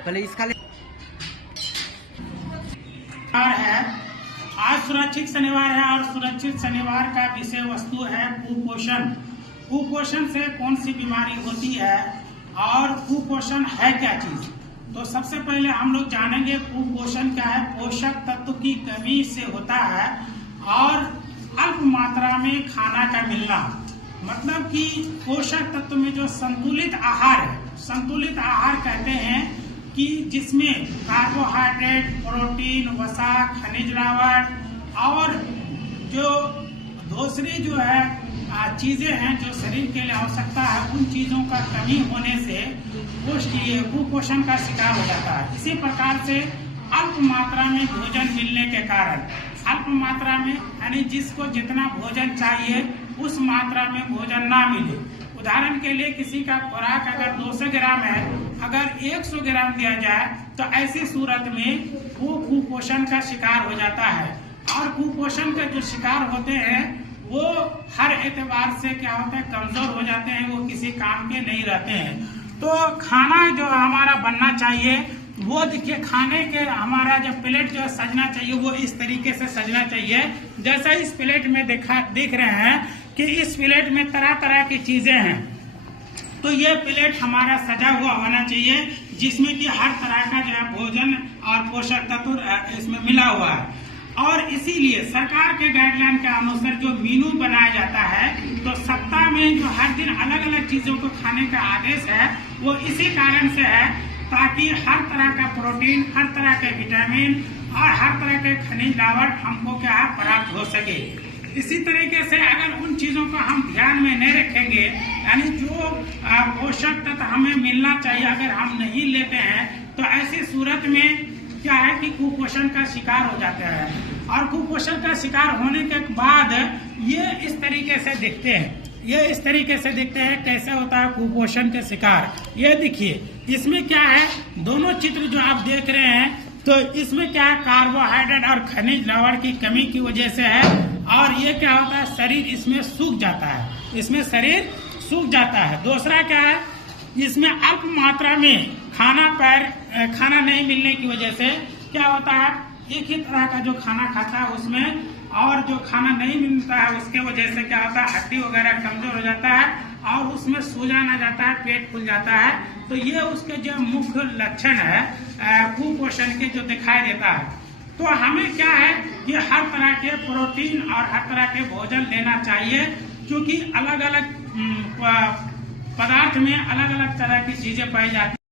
पहले इसका है। आज सुरक्षित शनिवार है और सुरक्षित शनिवार का विषय वस्तु है कुपोषण। कुपोषण से कौन सी बीमारी होती है और कुपोषण है क्या चीज। तो सबसे पहले हम लोग जानेंगे कुपोषण क्या है। पोषक तत्व की कमी से होता है और अल्प मात्रा में खाना का मिलना, मतलब कि पोषक तत्व में जो संतुलित आहार है, संतुलित आहार कहते हैं कि जिसमें कार्बोहाइड्रेट, प्रोटीन, वसा, खनिज लवण और जो दूसरी जो है चीजें हैं जो शरीर के लिए आवश्यकता है, उन चीजों का कमी होने से कुपोषण का शिकार हो जाता है। इसी प्रकार से अल्प मात्रा में भोजन मिलने के कारण, अल्प मात्रा में यानी जिसको जितना भोजन चाहिए उस मात्रा में भोजन ना मिले। उदाहरण के लिए किसी का खुराक अगर 200 ग्राम है, अगर 100 ग्राम दिया जाए तो ऐसी सूरत में वो कुपोषण का शिकार हो जाता है। और कुपोषण का जो शिकार होते हैं वो हर एतबार से क्या होता है, कमजोर हो जाते हैं, वो किसी काम के नहीं रहते हैं। तो खाना जो हमारा बनना चाहिए वो देखिए, खाने के हमारा जो प्लेट जो सजना चाहिए वो इस तरीके से सजना चाहिए जैसा इस प्लेट में देख रहे हैं कि इस प्लेट में तरह तरह की चीजें हैं। तो ये प्लेट हमारा सजा हुआ होना चाहिए जिसमें कि हर तरह का जो है भोजन और पोषक तत्व इसमें मिला हुआ है। और इसीलिए सरकार के गाइडलाइन के अनुसार जो मेनू बनाया जाता है, तो सप्ताह में जो हर दिन अलग अलग चीजों को खाने का आदेश है वो इसी कारण से है ताकि हर तरह का प्रोटीन, हर तरह के विटामिन और हर तरह के खनिज लवण हमको क्या है प्राप्त हो सके। इसी तरीके से अगर उन चीजों को हम ध्यान में नहीं रखेंगे, यानी जो पोषक तत्व हमें मिलना चाहिए अगर हम नहीं लेते हैं, तो ऐसी सूरत में क्या है कि कुपोषण का शिकार हो जाता है। और कुपोषण का शिकार होने के बाद ये इस तरीके से दिखते हैं, ये इस तरीके से दिखते हैं। कैसे होता है कुपोषण के शिकार, ये देखिए इसमें क्या है, दोनों चित्र जो आप देख रहे हैं तो इसमें क्या है, कार्बोहाइड्रेट और खनिज लवण की कमी की वजह से है। और ये क्या होता है, शरीर इसमें सूख जाता है, इसमें शरीर सूख जाता है। दूसरा क्या है, इसमें अल्प मात्रा में खाना नहीं मिलने की वजह से क्या होता है, एक ही तरह का जो खाना खाता है उसमें, और जो खाना नहीं मिलता है उसके वजह से क्या होता है, हड्डी वगैरह कमजोर हो जाता है और उसमें सूजन आ जाता है, पेट फूल जाता है। तो ये उसके जो मुख्य लक्षण है कुपोषण के जो दिखाई देता है। तो हमें क्या है कि हर तरह के प्रोटीन और हर तरह के भोजन लेना चाहिए, क्योंकि अलग अलग पदार्थ में अलग अलग तरह की चीजें पाई जाती है।